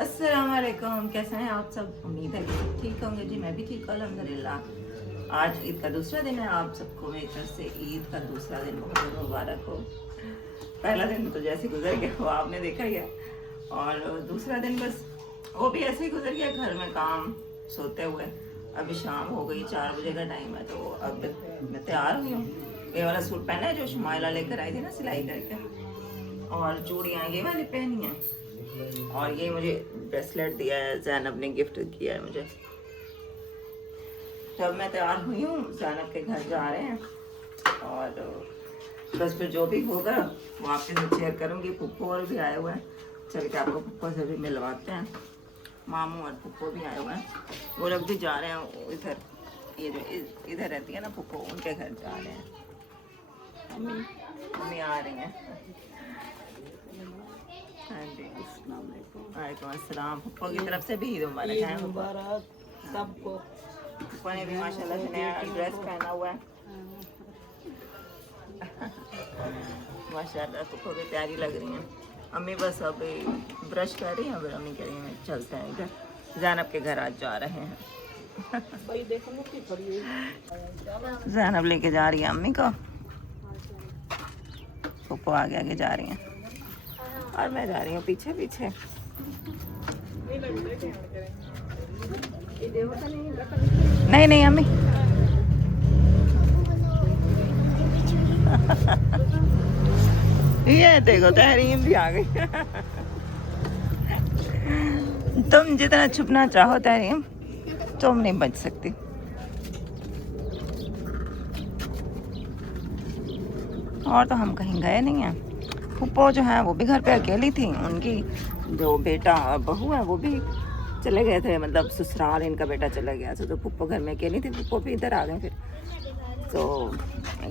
अस्सलाम वालेकुम, कैसे हैं आप सब? उम्मीद है कि सब ठीक होंगे जी। मैं भी ठीक हूँ अल्हम्दुलिल्लाह। आज ईद का दूसरा दिन है। आप सबको मेरी तरफ से ईद का दूसरा दिन बहुत बहुत मुबारक हो। पहला दिन तो जैसे गुजर गया वो आपने देखा ही है, और दूसरा दिन बस वो भी ऐसे ही गुजर गया, घर में काम, सोते हुए। अभी शाम हो गई, 4 बजे का टाइम है, तो अब मैं तैयार हुई हूँ। ये वाला सूट पहना है जो शुमाइला लेकर आई थी ना सिलाई करके, और चूड़ियाँ ये वाली पहनी है, और ये मुझे ब्रेसलेट दिया है, ज़ैनब ने गिफ्ट किया है मुझे। तब मैं तैयार हुई हूँ, ज़ैनब के घर जा रहे हैं, और बस फिर जो भी होगा वो आपके साथ शेयर करूँगी। पुप्पो और भी आए हुए हैं, चल के आपको पुप्पो से भी मिलवाते हैं। मामू और पुप्पो भी आए हुए हैं, वो लोग भी जा रहे हैं इधर, ये जो इधर रहती है ना पुप्पो, उनके घर जा रहे हैं। मम्मी आ रही हैं। हाँ जी, वालेकुम अस्सलाम। पुप्पो की तरफ से भी ईद मुबारक है सबको। पुप्पो ने भी माशाल्लाह से नया ड्रेस पहना हुआ है। माशाल्लाह पुप्पो भी प्यारी लग रही हैं। अम्मी बस अभी ब्रश कर रही हैं, फिर अम्मी कह रही हैं चलते हैं इधर, ज़ैनब के घर आज जा रहे हैं। ज़ैनब लेके जा रही है अम्मी को, पुप्पो आगे आगे जा रही हैं और मैं जा रही हूँ पीछे पीछे। नहीं नहीं अम्मी ये देखो तहरीम भी आ गई। तुम जितना छुपना चाहो तहरीम, तुम नहीं बच सकती। और तो हम कहीं गए नहीं हैं। पुप्पो जो है वो भी घर पे अकेली थी, उनकी जो बेटा और बहू है वो भी चले गए थे, मतलब ससुराल इनका बेटा चला गया था, तो पुप्पो घर में अकेली थी। पुप्पो भी इधर आ गए फिर, तो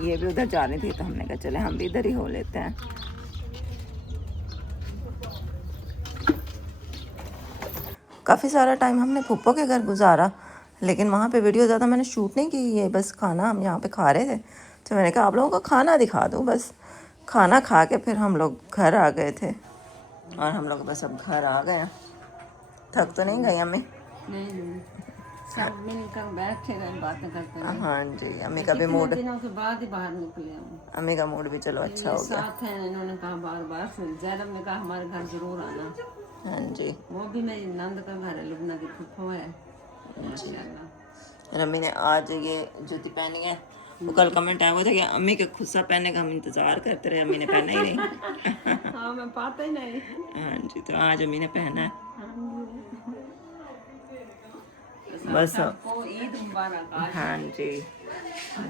ये भी उधर जा रही थी, तो हमने कहा चले हम भी इधर ही हो लेते हैं। काफ़ी सारा टाइम हमने पुप्पो के घर गुजारा, लेकिन वहाँ पे वीडियो ज़्यादा मैंने शूट नहीं की। ये बस खाना हम यहाँ पे खा रहे थे, तो मैंने कहा आप लोगों को खाना दिखा दूँ। बस खाना खा के फिर हम लोग घर आ गए थे, और हम लोग बस अब घर आ गए। थक तो नहीं गई अम्मी? नहीं, सब मिलकर बैठे रहे, बातें करते रहे। हाँ जी, अम्मी का भी कितने मूड, दिनों के बाद ही बाहर निकले हम। अम्मी का मूड भी चलो अच्छा ये हो गया। साथ हैं, इन्होंने कहा बार बार, फिर ज़ैनब ने कहा हमारे घर जरूर आना। हाँ जी, वो भी मेरी नंद का घर है, लुबना की फुफो है माशाल्लाह। अम्मी ने आज ये जूती पहनी है। वो कल कमेंट आया हुआ था कि अम्मी के खुद सा पहनने का हम इंतज़ार करते रहे, अम्मी ने पहना ही नहीं। हाँ, मैं पाता ही नहीं। हाँ जी, तो आज अम्मी ने पहना है। बस सबको ईद मुबारक। आज हाँ जी,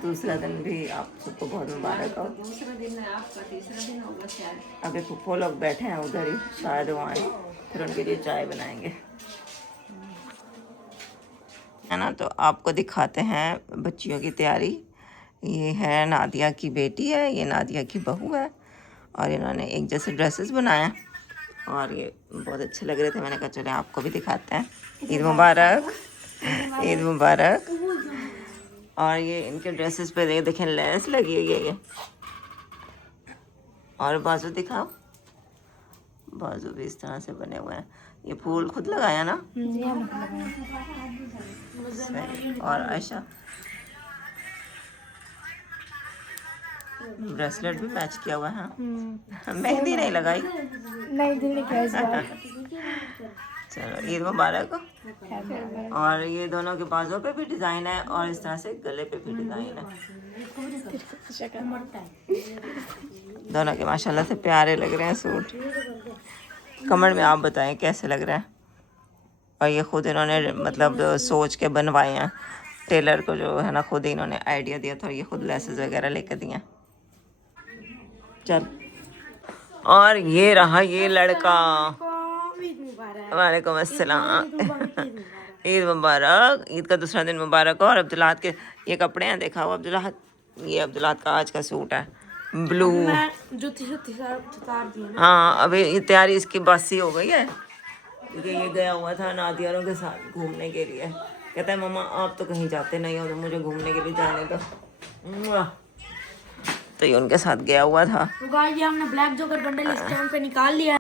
दूसरा दिन भी आप सबको बहुत मुबारक हो। दूसरा दिन है, आपका तीसरा दिन होगा शायद। अभी फुफ्फो लोग बैठे हैं उधर ही, शायद वो आए, फिर उनके लिए चाय बनाएंगे, है ना। तो आपको दिखाते हैं बच्चियों की तैयारी। ये है नादिया की बेटी है, ये नादिया की बहू है, और इन्होंने एक जैसे ड्रेसेस बनाया, और ये बहुत अच्छे लग रहे थे। मैंने कहा चले आपको भी दिखाते हैं। ईद मुबारक, ईद मुबारक। और ये इनके ड्रेसेस पे देखें लेस लगी हुई है ये, और बाजू दिखाओ, बाजू भी इस तरह से बने हुए हैं। ये फूल खुद लगाया ना? सही। और आयशा ब्रेसलेट भी मैच किया हुआ है। मेहंदी नहीं लगाई? नहीं, दिल नहीं किया इस बार। चलो ईद मुबारक हो। और ये दोनों के बाजों पे भी डिज़ाइन है, और इस तरह से गले पे भी डिज़ाइन है। दोनों के माशाल्लाह से प्यारे लग रहे हैं सूट। कमेंट में आप बताएं कैसे लग रहा है। और ये खुद इन्होंने मतलब सोच के बनवाए हैं, टेलर को जो है ना खुद ही इन्होंने आइडिया दिया था, और ये खुद लेसेस वगैरह लेकर दिए। चल, और ये रहा ये लड़का। वालेकुम अस्सलाम। ईद मुबारक, ईद का दूसरा दिन मुबारक हो। और अब्दुल्लाह के ये कपड़े हैं, देखा हो अब्दुल्लाह, ये अब्दुल्लाह का आज का सूट है ब्लू। हाँ, अभी ये तैयारी इसकी बासी हो गई है, क्योंकि ये गया हुआ था नादियारों के साथ घूमने के लिए। कहता है मम्मा आप तो कहीं जाते नहीं हो, तो मुझे घूमने के लिए जाने दो। तो ये उनके साथ गया हुआ था। तो गाइस ये हमने ब्लैक जोकर बंडल इस टाइम पे निकाल लिया।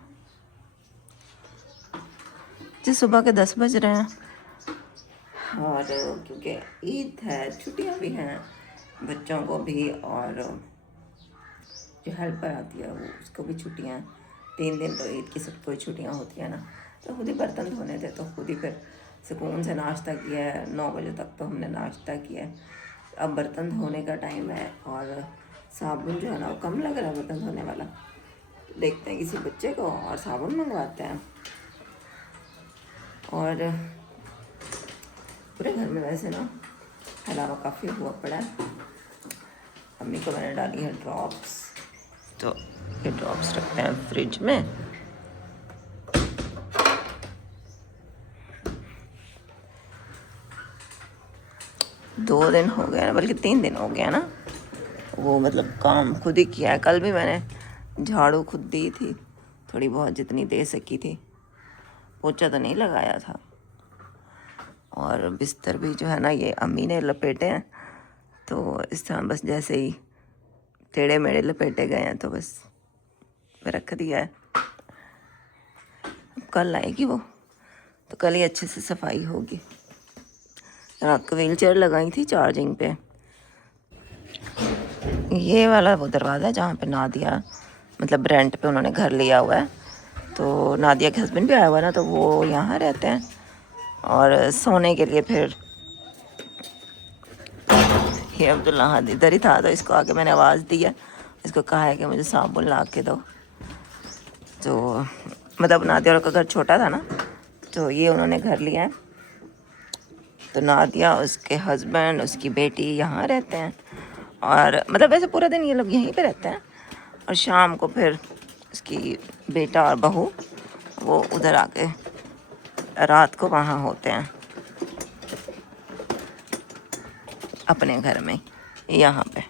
जी सुबह के 10 बज रहे हैं और क्योंकि ईद है, छुट्टियां भी हैं बच्चों को भी, और जो हेल्पर आती है वो उसको भी छुट्टियां। 3 दिन तो ईद की सबको ही छुट्टियां होती हैं ना, तो खुद ही बर्तन धोने थे तो खुद ही फिर सुकून से नाश्ता किया है। 9 बजे तक तो हमने नाश्ता किया है। अब बर्तन धोने का टाइम है और साबुन जो है ना वो कम लग रहा है बर्तन धोने वाला। देखते हैं किसी बच्चे को और साबुन मंगवाते हैं। और पूरे घर में वैसे ना फैलावा काफ़ी हुआ पड़ा है। अम्मी को मैंने डाली है ड्रॉप्स, तो ये ड्रॉप्स रखते हैं फ्रिज में। दो दिन हो गया ना, बल्कि 3 दिन हो गया ना, वो मतलब काम खुद ही किया है। कल भी मैंने झाड़ू खुद दी थी, थोड़ी बहुत जितनी दे सकी थी। पोछा तो नहीं लगाया था। और बिस्तर भी जो है ना ये अम्मी ने लपेटे हैं, तो इस तरह बस जैसे ही टेढ़े मेढ़े लपेटे गए हैं तो बस रख दिया है। कल आएगी वो, तो कल ही अच्छे से सफाई होगी। रात को व्हील चेयर लगाई थी चार्जिंग पे। ये वाला वो दरवाज़ा है जहाँ पे नादिया मतलब रेंट पे उन्होंने घर लिया हुआ है, तो नादिया के हस्बैंड भी आया हुआ है ना, तो वो यहाँ रहते हैं और सोने के लिए फिर ये अब्दुल्ला हाद इधर ही था, तो इसको आके मैंने आवाज़ दी है, इसको कहा है कि मुझे साबुन ला के दो। तो मतलब नादिया का घर छोटा था ना, तो ये उन्होंने घर लिया है, तो नादिया उसके हस्बैंड उसकी बेटी यहाँ रहते हैं। और मतलब वैसे पूरा दिन ये लोग यहीं पे रहते हैं, और शाम को फिर उसकी बेटा और बहू वो उधर आके रात को वहाँ होते हैं अपने घर में यहाँ पे।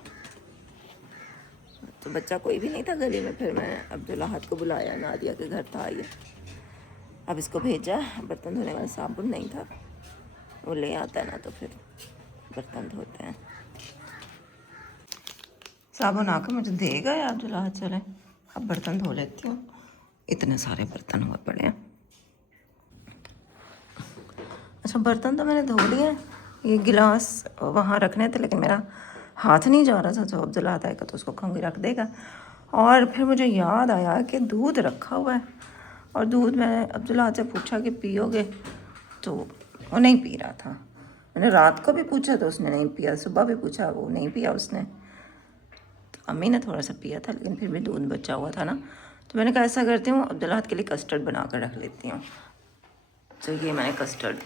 तो बच्चा कोई भी नहीं था गली में, फिर मैं अब्दुल्ला हाथ को बुलाया, नादिया के घर था ये। अब इसको भेजा, बर्तन धोने वाला साबुन नहीं था, वो ले आता है ना तो फिर बर्तन धोते हैं। साबुन आकर मुझे देगा या अब्दुल्ला हाथ चले, अब बर्तन धो लेती हूँ। इतने सारे बर्तन हुए पड़े हैं। अच्छा बर्तन तो मैंने धो लिए हैं, ये गिलास वहाँ रखने थे लेकिन मेरा हाथ नहीं जा रहा था, तो अब्दुल्ला हाथ आएगा तो उसको कहूँगी रख देगा। और फिर मुझे याद आया कि दूध रखा हुआ है, और दूध मैंने अब्दुल्ला हाथ से पूछा कि पियोगे, तो वो नहीं पी रहा था। मैंने रात को भी पूछा तो उसने नहीं पिया, सुबह भी पूछा वो नहीं पिया उसने। तो अम्मी ने थोड़ा सा पिया था, लेकिन फिर भी दूध बचा हुआ था ना, तो मैंने कहा ऐसा करती हूँ अब्दुल्ला हाथ के लिए कस्टर्ड बना कर रख लेती हूँ। तो ये मैंने कस्टर्ड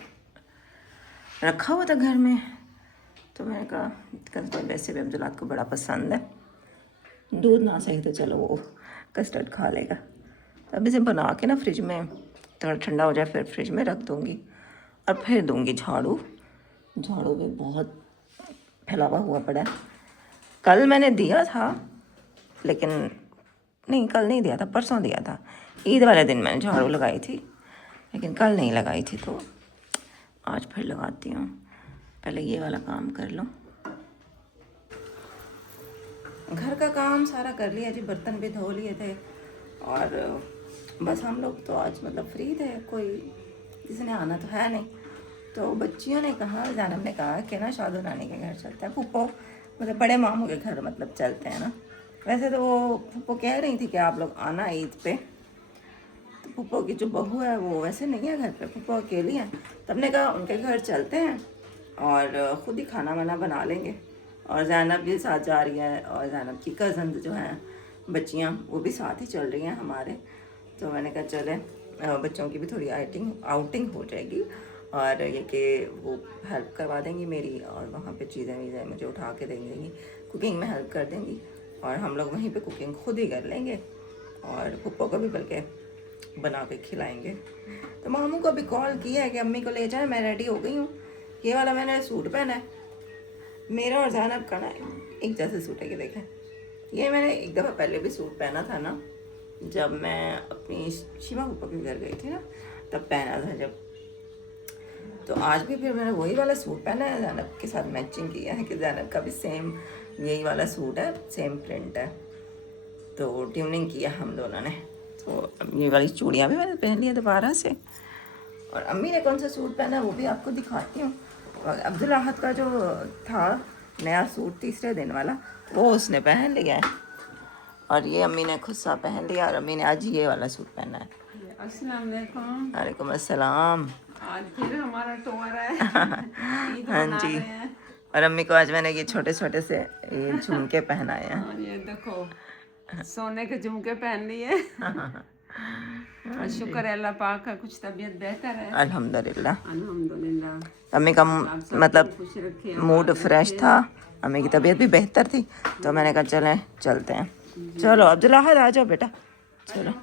रखा हुआ था घर में, तो मैंने कहा कस्टर्ड वैसे भी अब्दुल्ला को बड़ा पसंद है, दूध ना सही तो चलो वो कस्टर्ड खा लेगा। तो अब इसे बना के ना फ्रिज में थोड़ा ठंडा हो जाए फिर फ्रिज में रख दूँगी, और फिर दूँगी झाड़ू। झाड़ू भी बहुत फैलावा हुआ पड़ा है। कल मैंने दिया था, लेकिन नहीं कल नहीं दिया था, परसों दिया था। ईद वाले दिन मैंने झाड़ू लगाई थी, लेकिन कल नहीं लगाई थी, तो आज फिर लगाती हूँ। पहले ये वाला काम कर लो। घर का काम सारा कर लिया जी, बर्तन भी धो लिए थे, और बस हम लोग तो आज मतलब फ्री थे, कोई किसी ने आना तो है नहीं। तो बच्चियों ने कहा, जानब ने कहा कि ना शादू नानी के घर चलते हैं, फूफो मतलब बड़े मामू के घर मतलब चलते हैं ना। वैसे तो वो फूफो कह रही थी कि आप लोग आना ईद पे, तो फूफो की जो बहू है वो वैसे नहीं है घर पे, फूफो अकेली हैं। तो हमने कहा उनके घर चलते हैं और ख़ुद ही खाना वाना बना लेंगे, और जैनब भी साथ जा रही है, और जैनब की कज़न जो हैं बच्चियाँ वो भी साथ ही चल रही हैं हमारे। तो मैंने कहा चले बच्चों की भी थोड़ी आउटिंग हो जाएगी, और ये कि वो हेल्प करवा देंगी मेरी, और वहाँ पे चीज़ें वीज़ें मुझे उठा के दे देंगी, कुकिंग में हेल्प कर देंगी, और हम लोग वहीं पे कुकिंग खुद ही कर लेंगे, और पप्पो को भी बल्कि बना के खिलाएंगे। तो मामू को भी कॉल किया है कि अम्मी को ले जाए, मैं रेडी हो गई हूँ। ये वाला मैंने सूट पहना है, मेरा और जैनब का ना एक जैसे सूट है कि देखें, ये मैंने एक दफ़ा पहले भी सूट पहना था ना, जब मैं अपनी शिमा पप्पा के घर गई थी ना, तब पहना था जब। तो आज भी फिर मैंने वही वाला सूट पहना है, जैनब के साथ मैचिंग किया है कि जैनब का भी सेम यही वाला सूट है, सेम प्रिंट है, तो ट्यूनिंग किया हम दोनों ने। तो ये वाली चूड़ियाँ भी मैंने पहन ली है दोबारा से, और अम्मी ने कौन सा सूट पहना है वो भी आपको दिखाती हूँ। और अब्दुल अहद का जो था नया सूट तीसरे दिन वाला वो उसने पहन लिया है, और ये अम्मी ने खुद सा पहन लिया, और अम्मी ने आज ये वाला सूट पहना है। अस्सलाम वालेकुम। वालेकुम अस्सलाम। आज फिर हमारा टोर है। ईद हाँ मना जी, रहे हैं। और अम्मी को आज मैंने ये छोटे छोटे से ये झुमके पहनाए हैं। और ये देखो सोने के झुमके पहन लिए। और शुक्र है अल्लाह पाक का, कुछ तबीयत बेहतर है अल्हम्दुलिल्लाह। अल्हम्दुलिल्लाह। अम्मी का आप सबको मतलब खुश रखे, मूड फ्रेश था, अम्मी की तबीयत भी बेहतर थी, तो मैंने कहा चलें चलते हैं। चलो अब्दुल्ला अहद आ जाओ बेटा, चलो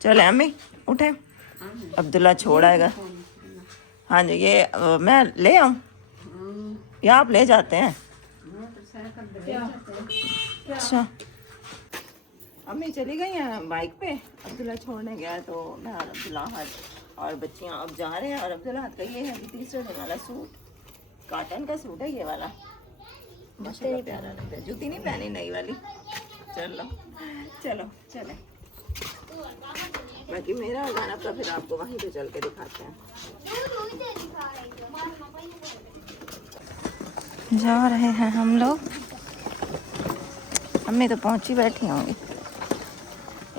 चले अम्मी उठे, अब्दुल्ला छोड़ आएगा। हाँ जी, ये मैं ले आऊँ या आप ले जाते हैं? अच्छा, अम्मी चली गई हैं बाइक पे, अब्दुल्ला छोड़ने गया है, तो मैं और अब्दुल्ला अहद और बच्चियाँ अब जा रहे हैं। और अब्दुल्ला अहद का ये है तीसरे दिन वाला सूट, कॉटन का सूट है ये वाला, माशाल्लाह प्यारा लगता है। जूती नहीं पहनी नई वाली। चलो चलो चले, बाकी मेरा और गाना का फिर आपको वहीं पे चल के दिखाते हैं। जा रहे हैं हम लोग, अम्मी तो पहुंची बैठी होंगी,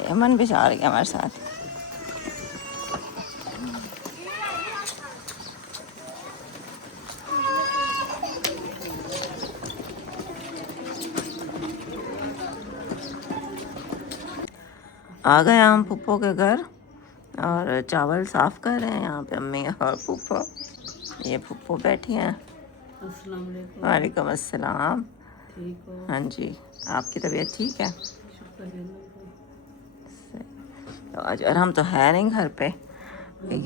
अमन भी जा रही है हमारे साथ। आ गए हम फूफो के घर, और चावल साफ कर रहे हैं यहाँ पे अम्मी और फूफो। ये फूफो बैठी हैं। अस्सलाम वालेकुम। वालेकुम अस्सलाम। ठीक हो? हाँ जी, आपकी तबीयत ठीक है? शुक्र है। तो आज अरहम तो है नहीं घर पे,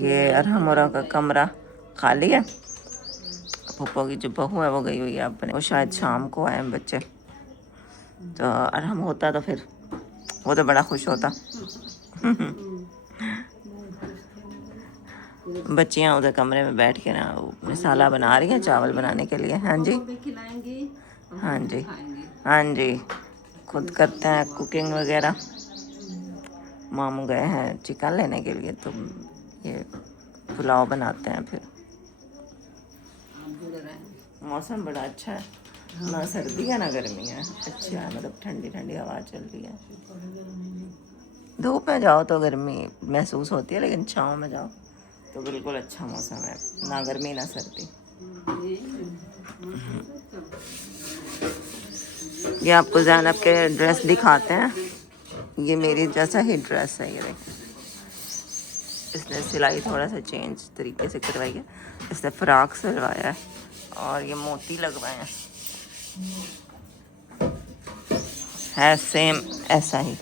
ये अरहम और का कमरा खाली है। फूफो की जो बहू है वो गई हुई है अपने, वो शायद शाम को आए हैं बच्चे, तो अरहम होता तो फिर वो तो बड़ा खुश होता। बच्चियाँ उधर कमरे में बैठ के ना मसाला बना रही हैं चावल बनाने के लिए। हाँ जी खिलाएंगे, हाँ जी हाँ जी, खुद करते हैं कुकिंग वगैरह। मामू गए हैं चिकन लेने के लिए, तो ये पुलाव बनाते हैं। फिर मौसम बड़ा अच्छा है, ना सर्दी है ना गर्मी है, अच्छा है, मतलब ठंडी ठंडी हवा चल रही है। धूप में जाओ तो गर्मी महसूस होती है, लेकिन छाँव में जाओ तो बिल्कुल अच्छा मौसम है, ना गर्मी ना सर्दी। ये आपको ज़ैनब के ड्रेस दिखाते हैं, ये मेरी जैसा ही ड्रेस है। ये देखिए, इसने सिलाई थोड़ा सा चेंज तरीके से करवाई है, इसने फ्रॉक सिलवाया है और ये मोती लगवाए हैं, है सेम ऐसा ही,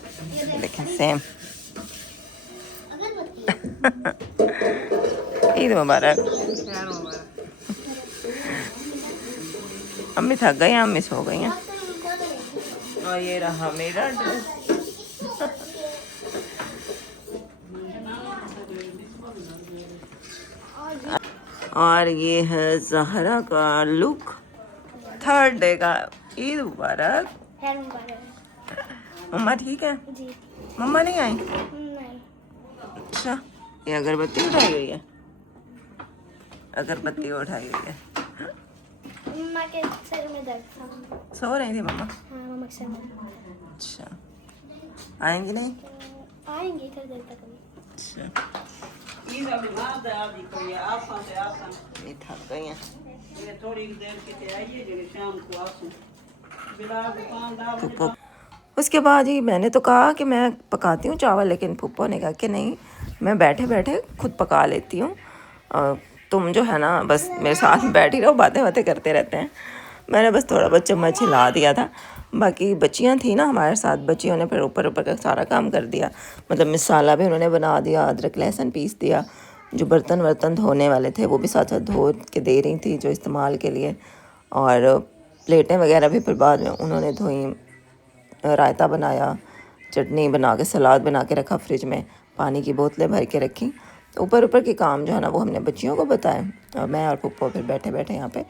देखें सेम। ईद मुबारक। अम्मी थक गई हैं, अम्मी सो गई हैं। और ये रहा मेरा ड्रेस। और ये है ज़हरा का लुक, थर्ड डे का। ईद मुबारक। मम्मा ठीक है? जी मम्मा नहीं आई? नहीं। अच्छा, ये अगरबत्ती उठाई हुई है, अगरबत्ती उठाई हुई है। मम्मा के सर में दर्द था। सो रही थी मम्मा? हाँ मम्मा के सर में। अच्छा, आएंगी नहीं? आएंगे थोड़ी देर तक अभी। अच्छा, ये थक गई हैं। फूफो, उसके बाद ही मैंने तो कहा कि मैं पकाती हूँ चावल, लेकिन फूफो ने कहा कि नहीं, मैं बैठे बैठे खुद पका लेती हूँ, तुम जो है ना बस मेरे साथ बैठी रहो, बातें बातें करते रहते हैं। मैंने बस थोड़ा बहुत चम्मच हिला दिया था, बाकी बच्चियाँ थी ना हमारे साथ, बच्चियों ने फिर ऊपर ऊपर का सारा काम कर दिया, मतलब मसाला भी उन्होंने बना दिया, अदरक लहसुन पीस दिया, जो बर्तन वर्तन धोने वाले थे वो भी साथ साथ धो के दे रही थी जो इस्तेमाल के लिए, और प्लेटें वगैरह भी फिर बाद में उन्होंने धोई, रायता बनाया, चटनी बना के, सलाद बना के रखा फ्रिज में, पानी की बोतलें भर के रखी। तो ऊपर ऊपर के काम जो है ना वो हमने बच्चियों को बताए, और मैं और पप्पो फिर बैठे बैठे यहाँ पे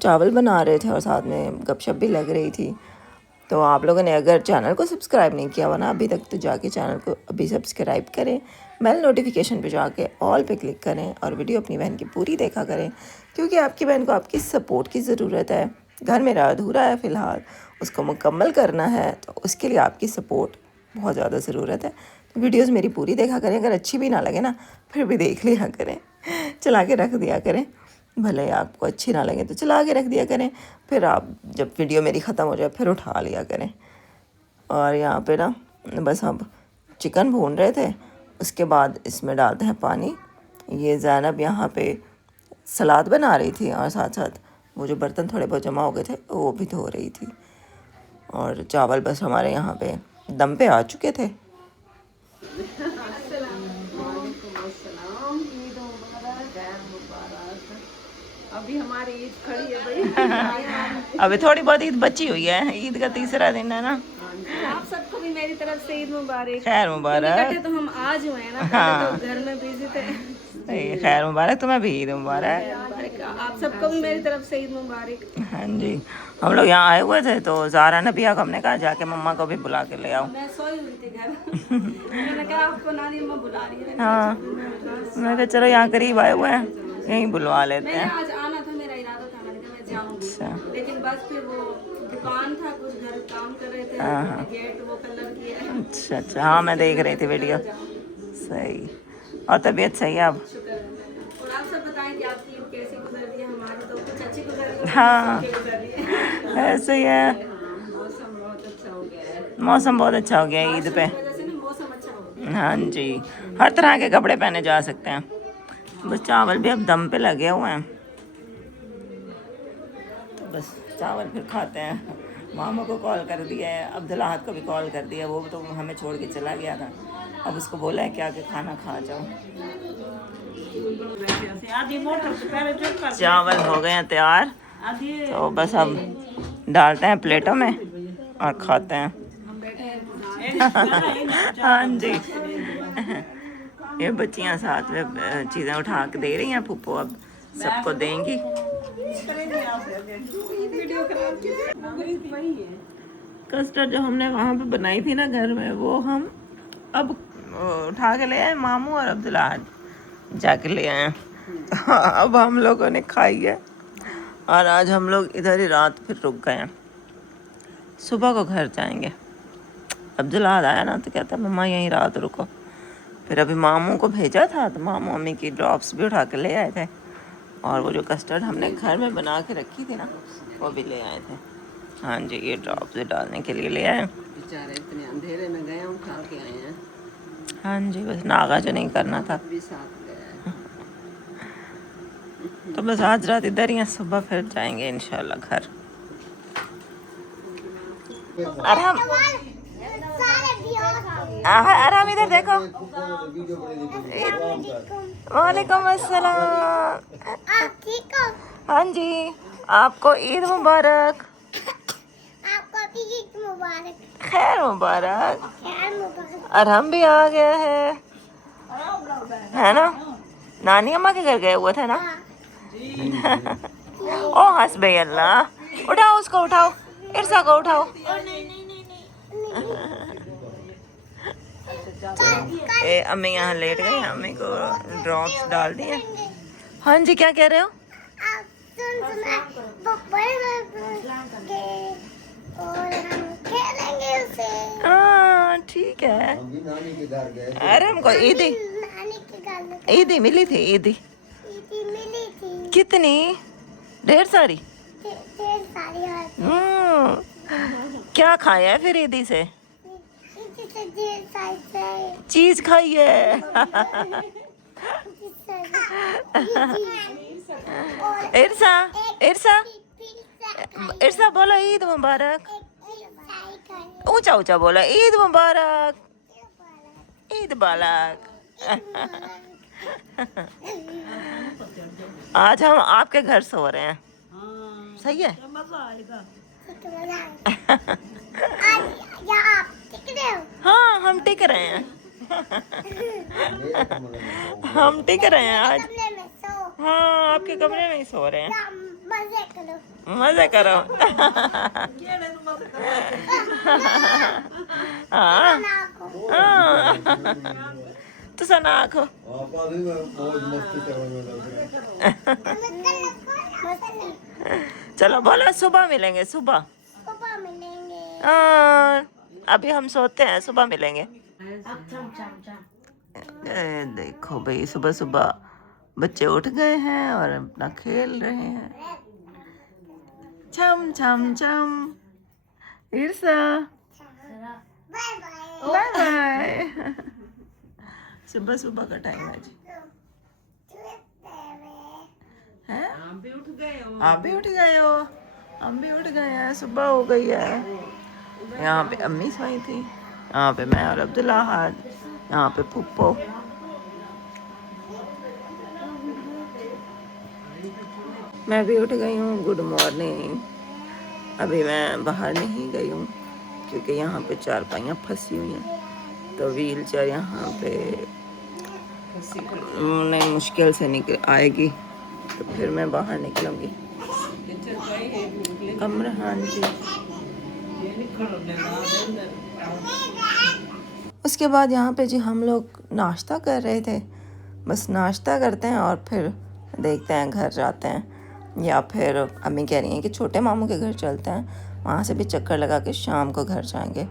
चावल बना रहे थे, और साथ में गपशप भी लग रही थी। तो आप लोगों ने अगर चैनल को सब्सक्राइब नहीं किया हुआ ना अभी तक, तो जाके चैनल को अभी सब्सक्राइब करें, बेल नोटिफिकेशन पे जाके ऑल पे क्लिक करें और वीडियो अपनी बहन की पूरी देखा करें, क्योंकि आपकी बहन को आपकी सपोर्ट की ज़रूरत है। घर मेरा अधूरा है फ़िलहाल, उसको मुकम्मल करना है, तो उसके लिए आपकी सपोर्ट बहुत ज़्यादा ज़रूरत है। तो वीडियोज़ मेरी पूरी देखा करें, अगर अच्छी भी ना लगे ना फिर भी देख लिया करें, चला के रख दिया करें, भले आपको अच्छी ना लगे तो चला के रख दिया करें, फिर आप जब वीडियो मेरी ख़त्म हो जाए फिर उठा लिया करें। और यहाँ पे ना बस हम चिकन भून रहे थे, उसके बाद इसमें डालते हैं पानी। ये ज़ैनब यहाँ पे सलाद बना रही थी और साथ साथ वो जो बर्तन थोड़े बहुत जमा हो गए थे वो भी धो रही थी। और चावल बस हमारे यहाँ पे दम पे आ चुके थे। अभी हमारी ईद खड़ी है भाई। अभी थोड़ी बहुत ईद बची हुई है, ईद का तीसरा दिन है ना। आप सबको भी मेरी तरफ से ईद मुबारक। खैर मुबारक। इकट्ठे तो हम आज हुए हैं ना, हाँ। पहले तो घर में बिजी थे। खैर मुबारक, तुम्हें भी ईद मुबारक। आप सबको भी मेरी तरफ से ईद मुबारक। हाँ जी, हम लोग यहाँ आए हुए थे तो ज़ारा ने भी आके हमने कहा जाके मम्मा को भी बुला के ले आओ। मैं सोई हुई थी घर। मैंने कहा आपको नानी अम्मा बुला रही है। हाँ, मैं कहा चलो यहाँ करीब आए हुए हैं, यहीं बुलवा लेते हैं। आज आना था, मेरा इरादा था, मैंने कहा मैं जाऊंगी, लेकिन बस फिर वो दुकान था, कुछ घर काम कर रहे थे, गेट वो कलर किया। अच्छा अच्छा, हाँ मैं देख रही थी वीडियो। सही, और तबीयत सही है अब? और आप सब बताएं कि आपकी ईद कैसी गुजर रही है। हमारी तो कुछ अच्छी गुजर रही है, हाँ गुजर रही है। ऐसे ही है, मौसम बहुत अच्छा हो गया है। मौसम बहुत अच्छा हो गया है ईद पे। वजह से ना मौसम अच्छा हो गया। हाँ जी, हर तरह के कपड़े पहने जा सकते हैं। बस चावल भी अब दम पे लगे हुए हैं, तो बस चावल फिर खाते हैं। मामा को कॉल कर दिया है, अब्दुल्लाहद को भी कॉल कर दिया, वो तो हमें छोड़ के चला गया था। अब उसको बोला है कि आके खाना खा जाओ। चावल हो गए हैं तैयार, तो बस अब डालते हैं प्लेटों में और खाते हैं। हाँ जी, ये बच्चियाँ साथ में चीज़ें उठा के दे रही हैं, फूफो अब सबको देंगी। कस्टर्ड जो हमने वहाँ पे बनाई थी ना घर में, वो हम अब उठा के ले आए, मामू और अब्दुल्ला जाके ले आए। अब हम लोगों ने खाई है और आज हम लोग इधर ही रात फिर रुक गए हैं, सुबह को घर जाएंगे। अब्दुल्ला आया ना तो कहता मम्मा यहीं रात रुको। फिर अभी मामू को भेजा था तो मामू मम्मी की ड्रॉप्स भी उठा के ले आए थे, और वो जो कस्टर्ड हमने घर में बना के रखी थी ना वो भी ले आए थे। हाँ जी, ये ड्रॉप्स डालने के लिए ले आए। बेचारे इतने अंधेरे में गए, उठा के आए हैं। हाँ जी, बस नागा जो नहीं करना था। भी साथ गए। तो बस आज रात इधर ही हैं, सुबह फिर जाएंगे इंशाल्लाह घर। अरहम, अरहम इधर देखो। वालेकुम अस्सलाम। आप ठीक हो? हाँ जी, आपको ईद मुबारक। आपको भी ईद मुबारक। खैर मुबारक। खैर मुबारक। अरहम भी आ गया है ना? नानी अम्मा के घर गए हुए थे ना? ओ हस्बे अल्लाह, उठाओ उसको, उठाओ, इरसा को उठाओ। अम्मी यहाँ लेट गई, अम्मी को ड्रॉप्स डाल दिए। हाँ जी, क्या कह रहे हो? आप और हम खेलेंगे उसे। हाँ ठीक है। अरे हमको ईदी नानी के घर में ईदी मिली थी, ईदी ईदी मिली थी। कितनी? ढेर सारी। ढेर सारी। क्या खाया है फिर ईदी से? ईदी से ढेर सारी चीज खाई है। इरसा, इरसा, इरसा बोलो ईद मुबारक। ऊंचा ऊंचा बोलो ईद मुबारक, ईद मुबारक। आज हम आपके घर सो रहे हैं, सही है? हाँ हम टिक रहे हैं। हम टिक रहे हैं आज। हाँ आपके कमरे में ही सो रहे हैं। मजे करो। मजे करो। हाँ तो सना आखो चलो बोलो सुबह मिलेंगे सुबह। सुबह मिलेंगे। अभी हम सोते हैं सुबह मिलेंगे। देखो भाई सुबह सुबह बच्चे उठ गए हैं और अपना खेल रहे हैं। छम छम छम। ईर्षा बाय बाय। Bye bye. सुबह सुबह का टाइम है जी। हैं? आप भी उठ गए हो। हम भी उठ गए हैं। सुबह हो गई है। यहाँ पे अम्मी सोई थी, यहाँ पे मैं और अब्दुल्ला हाथ, यहाँ पे पुप्पो। मैं भी उठ गई हूँ। Good morning. अभी मैं बाहर नहीं गई हूँ क्योंकि यहाँ पे चारपाइयाँ फंसी हुई हैं, तो व्हील चेयर यहाँ पे नहीं मुश्किल से निकल आएगी, तो फिर मैं बाहर निकलूँगी। अमरहान जी। उसके बाद यहाँ पे जी हम लोग नाश्ता कर रहे थे। बस नाश्ता करते हैं और फिर देखते हैं घर जाते हैं, या फिर अम्मी कह रही हैं कि छोटे मामू के घर चलते हैं, वहाँ से भी चक्कर लगा के शाम को घर जाएंगे।